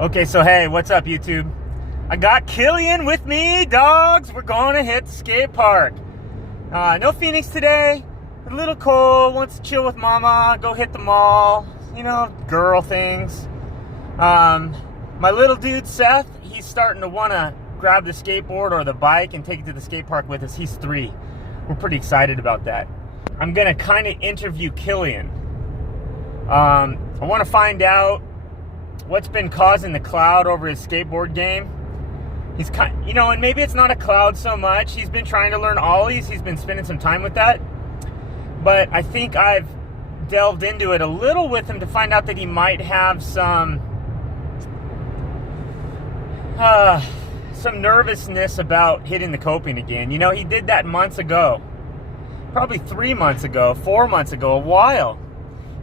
Okay, so hey, what's up, YouTube? I got Killian with me, dogs. We're going to hit the skate park. No Phoenix today. A little cold. Wants to chill with mama. Go hit the mall. You know, girl things. My little dude, Seth, he's starting to want to grab the skateboard or the bike and take it to the skate park with us. He's 3. We're pretty excited about that. I'm going to kind of interview Killian. I want to find out what's been causing the cloud over his skateboard game. He's and maybe it's not a cloud so much. He's been trying to learn ollies. He's been spending some time with that. But I think I've delved into it a little with him to find out that he might have some nervousness about hitting the coping again. You know, he did that months ago. Probably 3 months ago, 4 months ago, a while.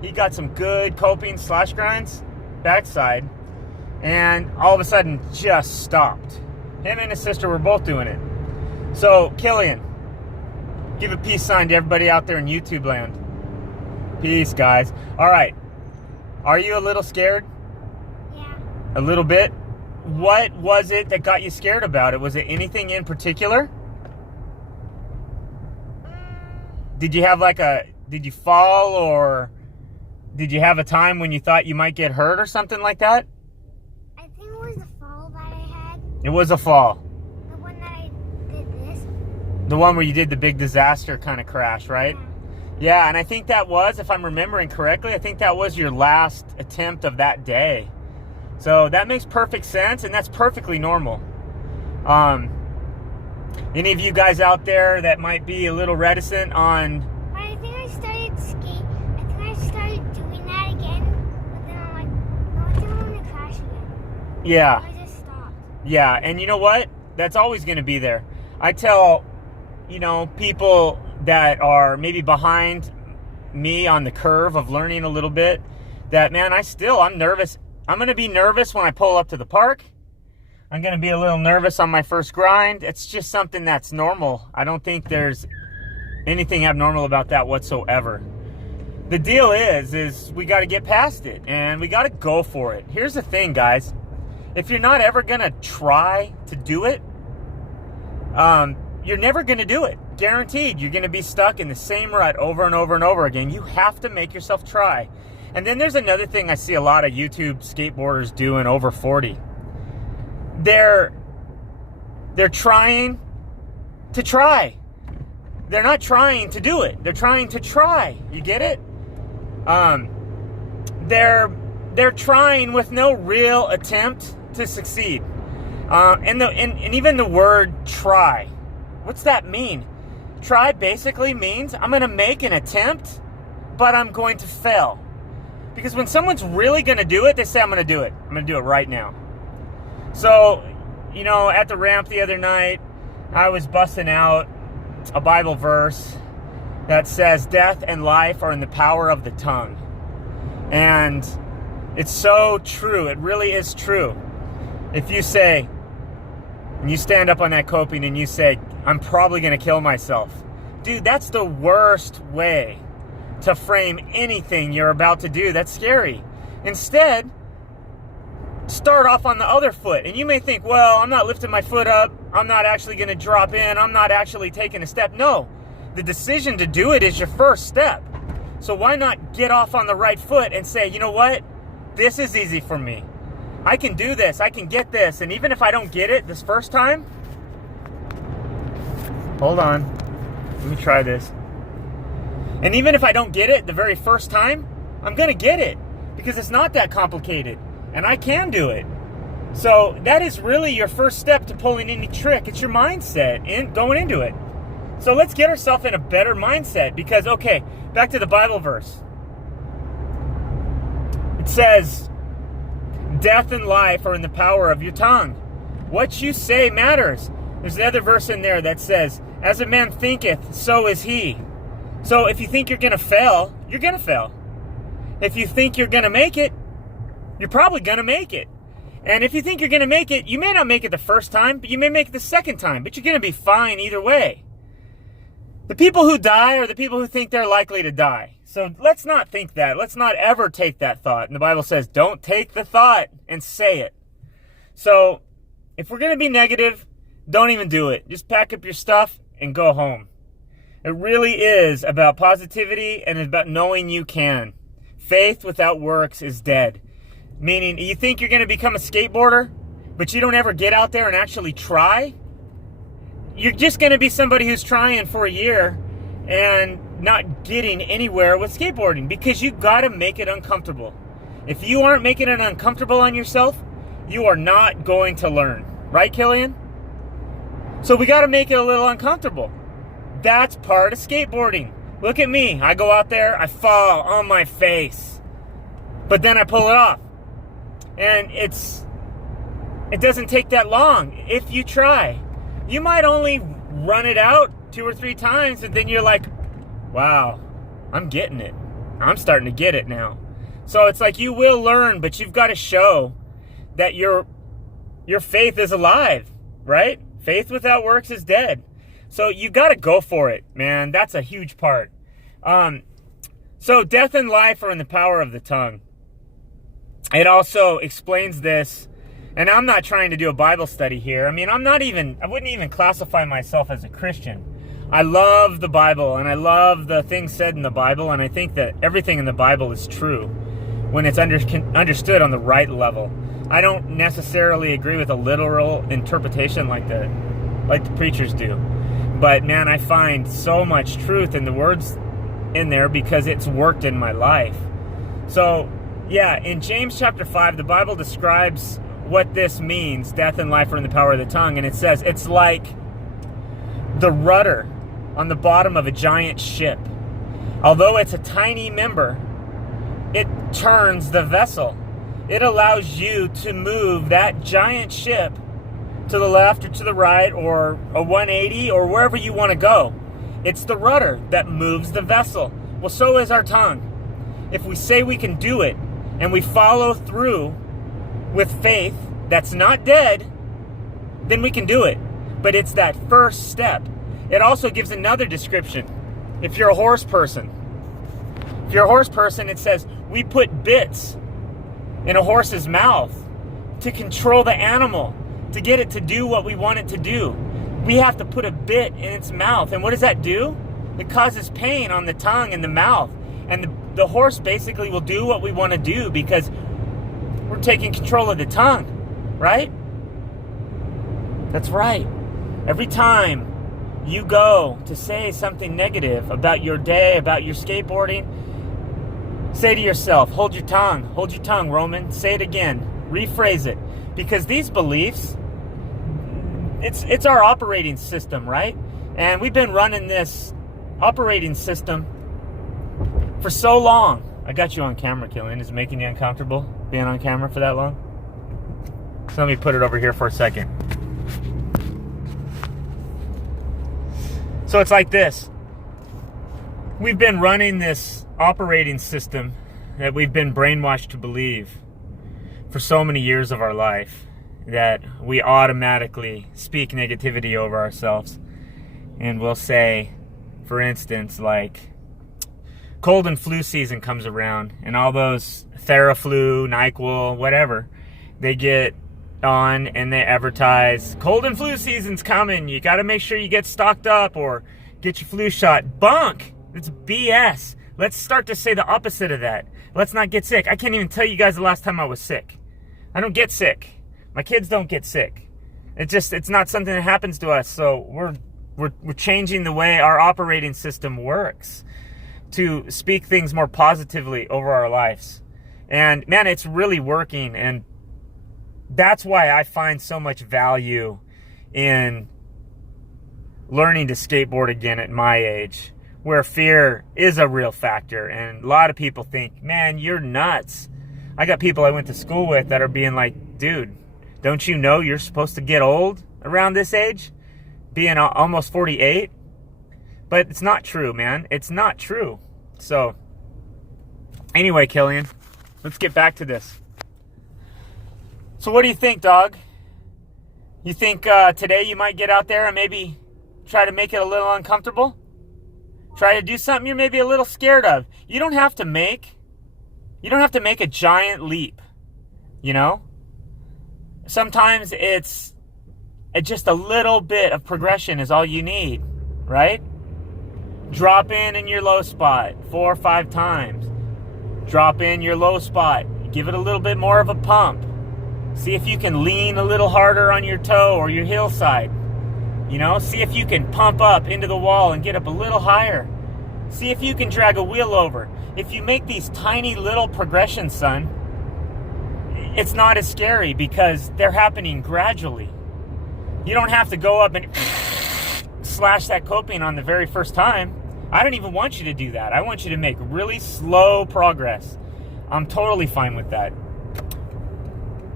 He got some good coping slash grinds backside, and all of a sudden just stopped. Him and his sister were both doing it. So, Killian, give a peace sign to everybody out there in YouTube land. Peace, guys. All right. Are you a little scared? Yeah. A little bit? What was it that got you scared about it? Was it anything in particular? Did you have did you fall, or did you have a time when you thought you might get hurt or something like that? I think it was a fall that I had. It was a fall. The one that I did this. The one where you did the big disaster kind of crash, right? Yeah, and I think that was, if I'm remembering correctly, I think that was your last attempt of that day. So that makes perfect sense, and that's perfectly normal. Any of you guys out there that might be a little reticent on... But I think I started doing that again, but then I'm like, no, I think I'm gonna crash again. Yeah. So I just stopped. Yeah, and you know what? That's always going to be there. I tell, people that are maybe behind me on the curve of learning a little bit, that, man, I'm nervous. I'm going to be nervous when I pull up to the park. I'm going to be a little nervous on my first grind. It's just something that's normal. I don't think there's anything abnormal about that whatsoever. The deal is we got to get past it, and we got to go for it. Here's the thing, guys. If you're not ever going to try to do it, you're never going to do it. Guaranteed. You're going to be stuck in the same rut over and over and over again. You have to make yourself try. And then there's another thing I see a lot of YouTube skateboarders doing over 40. They're trying to try. They're not trying to do it. They're trying to try. You get it? They're trying with no real attempt to succeed. And even the word try, what's that mean? Try basically means I'm going to make an attempt, but I'm going to fail. Because when someone's really going to do it, they say, I'm going to do it. I'm going to do it right now. So, at the ramp the other night, I was busting out a Bible verse that says death and life are in the power of the tongue. And it's so true. It really is true. If you say, and you stand up on that coping and you say, I'm probably going to kill myself. Dude, that's the worst way to frame anything you're about to do. That's scary. Instead, start off on the other foot. And you may think, well, I'm not lifting my foot up. I'm not actually going to drop in. I'm not actually taking a step. No, the decision to do it is your first step. So why not get off on the right foot and say, you know what? This is easy for me. I can do this. I can get this. And even if I don't get it this first time, hold on. Let me try this. And even if I don't get it the very first time, I'm going to get it because it's not that complicated and I can do it. So that is really your first step to pulling any trick. It's your mindset in going into it. So let's get ourselves in a better mindset because, okay, back to the Bible verse. It says, death and life are in the power of your tongue. What you say matters. There's another verse in there that says, as a man thinketh, so is he. So if you think you're going to fail, you're going to fail. If you think you're going to make it, you're probably going to make it. And if you think you're going to make it, you may not make it the first time, but you may make it the second time. But you're going to be fine either way. The people who die are the people who think they're likely to die. So let's not think that. Let's not ever take that thought. And the Bible says, don't take the thought and say it. So if we're going to be negative, don't even do it. Just pack up your stuff and go home. It really is about positivity and it's about knowing you can. Faith without works is dead. Meaning, you think you're going to become a skateboarder, but you don't ever get out there and actually try? You're just going to be somebody who's trying for a year and not getting anywhere with skateboarding because you got to make it uncomfortable. If you aren't making it uncomfortable on yourself, you are not going to learn. Right, Killian? So we got to make it a little uncomfortable. That's part of skateboarding. Look at me. I go out there, I fall on my face, but then I pull it off. And it doesn't take that long if you try. You might only run it out 2 or 3 times, and then you're like, wow, I'm getting it. I'm starting to get it now. So it's like you will learn, but you've got to show that your faith is alive, right? Faith without works is dead. So you got to go for it, man. That's a huge part. So death and life are in the power of the tongue. It also explains this, and I'm not trying to do a Bible study here. I mean, I wouldn't even classify myself as a Christian. I love the Bible, and I love the things said in the Bible, and I think that everything in the Bible is true when it's understood on the right level. I don't necessarily agree with a literal interpretation like the preachers do. But man, I find so much truth in the words in there because it's worked in my life. So yeah, in James chapter 5, the Bible describes what this means. Death and life are in the power of the tongue. And it says it's like the rudder on the bottom of a giant ship. Although it's a tiny member, it turns the vessel. It allows you to move that giant ship to the left or to the right or a 180 or wherever you want to go. It's the rudder that moves the vessel. Well, so is our tongue. If we say we can do it and we follow through with faith that's not dead, then we can do it. But it's that first step. It also gives another description. If you're a horse person, it says we put bits in a horse's mouth to control the animal, to get it to do what we want it to do. We have to put a bit in its mouth. And what does that do? It causes pain on the tongue and the mouth. And the horse basically will do what we want to do because we're taking control of the tongue, right? That's right. Every time you go to say something negative about your day, about your skateboarding, say to yourself, hold your tongue, Roman. Say it again. Rephrase it. Because these beliefs, it's our operating system, right? And we've been running this operating system for so long. I got you on camera, Killian. Is it making you uncomfortable being on camera for that long? So let me put it over here for a second. So it's like this. We've been running this operating system that we've been brainwashed to believe for so many years of our life that we automatically speak negativity over ourselves. And we'll say, for instance, like cold and flu season comes around and all those Theraflu, NyQuil, whatever, they get on and they advertise, cold and flu season's coming. You got to make sure you get stocked up or get your flu shot. Bunk! It's BS. Let's start to say the opposite of that. Let's not get sick. I can't even tell you guys the last time I was sick. I don't get sick. My kids don't get sick. It's not something that happens to us. So we're changing the way our operating system works to speak things more positively over our lives. And man, it's really working. And that's why I find so much value in learning to skateboard again at my age, where fear is a real factor. And a lot of people think, man, you're nuts. I got people I went to school with that are being like, dude, don't you know you're supposed to get old around this age? Being almost 48? But it's not true, man. It's not true. So, anyway, Killian, let's get back to this. So what do you think, dog? You think today you might get out there and maybe try to make it a little uncomfortable? Try to do something you're maybe a little scared of. You don't have to make a giant leap, you know? Sometimes it's just a little bit of progression is all you need, right? Drop in your low spot 4 or 5 times. Drop in your low spot. Give it a little bit more of a pump. See if you can lean a little harder on your toe or your hillside. You know, see if you can pump up into the wall and get up a little higher. See if you can drag a wheel over. If you make these tiny little progressions, son, it's not as scary because they're happening gradually. You don't have to go up and slash that coping on the very first time. I don't even want you to do that. I want you to make really slow progress. I'm totally fine with that.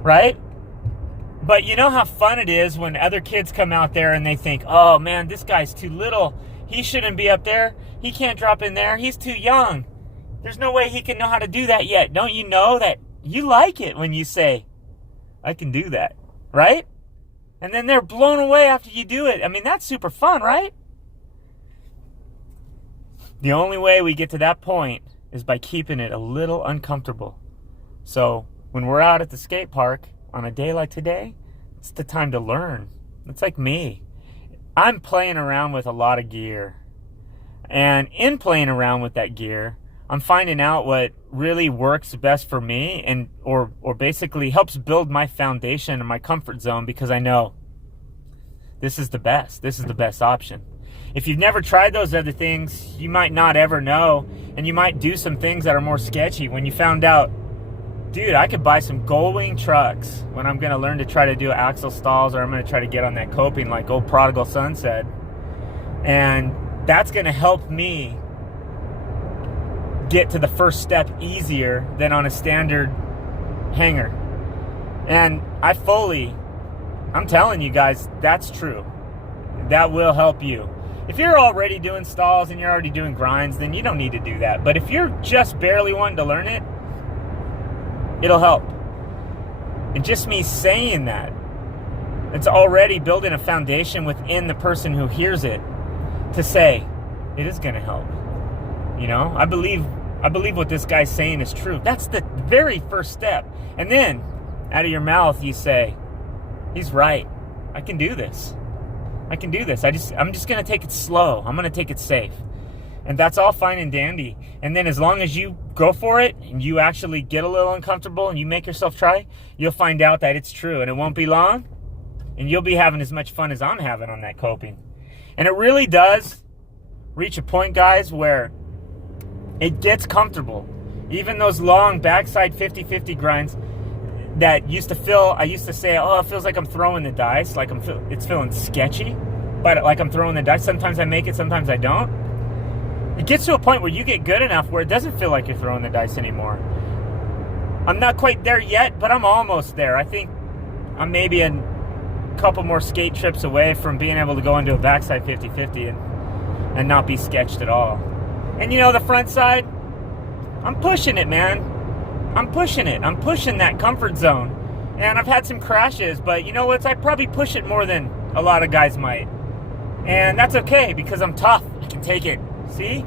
Right? But you know how fun it is when other kids come out there and they think, oh man, this guy's too little. He shouldn't be up there. He can't drop in there. He's too young. There's no way he can know how to do that yet. Don't you know that you like it when you say, I can do that, right? And then they're blown away after you do it. I mean, that's super fun, right? The only way we get to that point is by keeping it a little uncomfortable. So when we're out at the skate park on a day like today, it's the time to learn. It's like me. I'm playing around with a lot of gear. And in playing around with that gear, I'm finding out what really works best for me and or basically helps build my foundation and my comfort zone, because I know this is the best. This is the best option. If you've never tried those other things, you might not ever know, and you might do some things that are more sketchy. When you found out, dude, I could buy some gull wing trucks when I'm going to learn to try to do axle stalls, or I'm going to try to get on that coping like old prodigal son said. And that's going to help me get to the first step easier than on a standard hanger. And I'm telling you guys, that's true. That will help you. If you're already doing stalls and you're already doing grinds, then you don't need to do that. But if you're just barely wanting to learn it, it'll help. And just me saying that, it's already building a foundation within the person who hears it to say, it is going to help. You know, I believe what this guy's saying is true. That's the very first step. And then out of your mouth, you say, he's right. I can do this. I can do this. I'm just going to take it slow. I'm going to take it safe. And that's all fine and dandy. And then as long as you go for it and you actually get a little uncomfortable and you make yourself try, you'll find out that it's true. And it won't be long. And you'll be having as much fun as I'm having on that coping. And it really does reach a point, guys, where it gets comfortable. Even those long backside 50-50 grinds that I used to say, oh, it feels like I'm throwing the dice, like it's feeling sketchy, but like I'm throwing the dice. Sometimes I make it, sometimes I don't. It gets to a point where you get good enough where it doesn't feel like you're throwing the dice anymore. I'm not quite there yet, but I'm almost there. I think I'm maybe a couple more skate trips away from being able to go into a backside 50-50 and not be sketched at all. And you know, the front side, I'm pushing it, man. I'm pushing it. I'm pushing that comfort zone. And I've had some crashes, but you know what? I probably push it more than a lot of guys might. And that's okay because I'm tough. I can take it. See?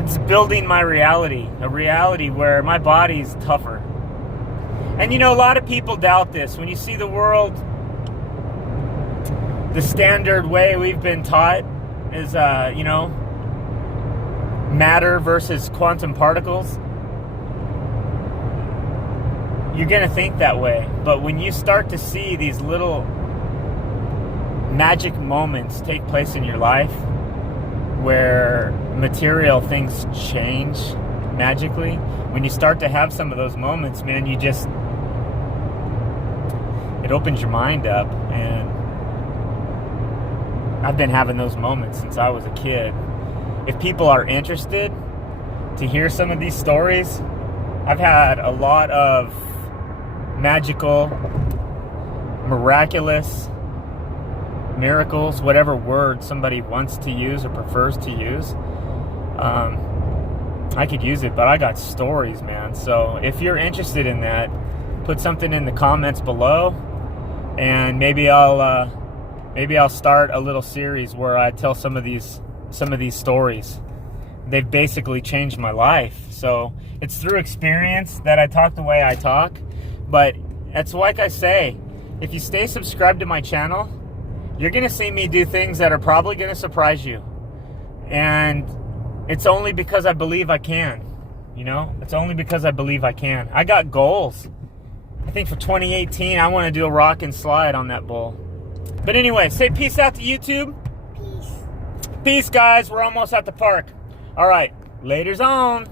It's building my reality. A reality where my body's tougher. And you know, a lot of people doubt this. When you see the world, the standard way we've been taught is, matter versus quantum particles. You're going to think that way. But when you start to see these little magic moments take place in your life where material things change magically, when you start to have some of those moments, man, it opens your mind up. And I've been having those moments since I was a kid. If people are interested to hear some of these stories, I've had a lot of magical, miraculous, miracles, whatever word somebody wants to use or prefers to use. I could use it, but I got stories, man. So if you're interested in that, put something in the comments below, and maybe I'll start a little series where I tell some of these stories. They've basically changed my life. So it's through experience that I talk the way I talk. But It's like I say, if you stay subscribed to my channel, you're going to see me do things that are probably going to surprise you. And it's only because I believe I can. You know, it's only because I believe I can. I got goals. I think for 2018, I want to do a rock and slide on that bowl. But anyway, say peace out to YouTube. Peace. Peace, guys. We're almost at the park. All right. Later's on.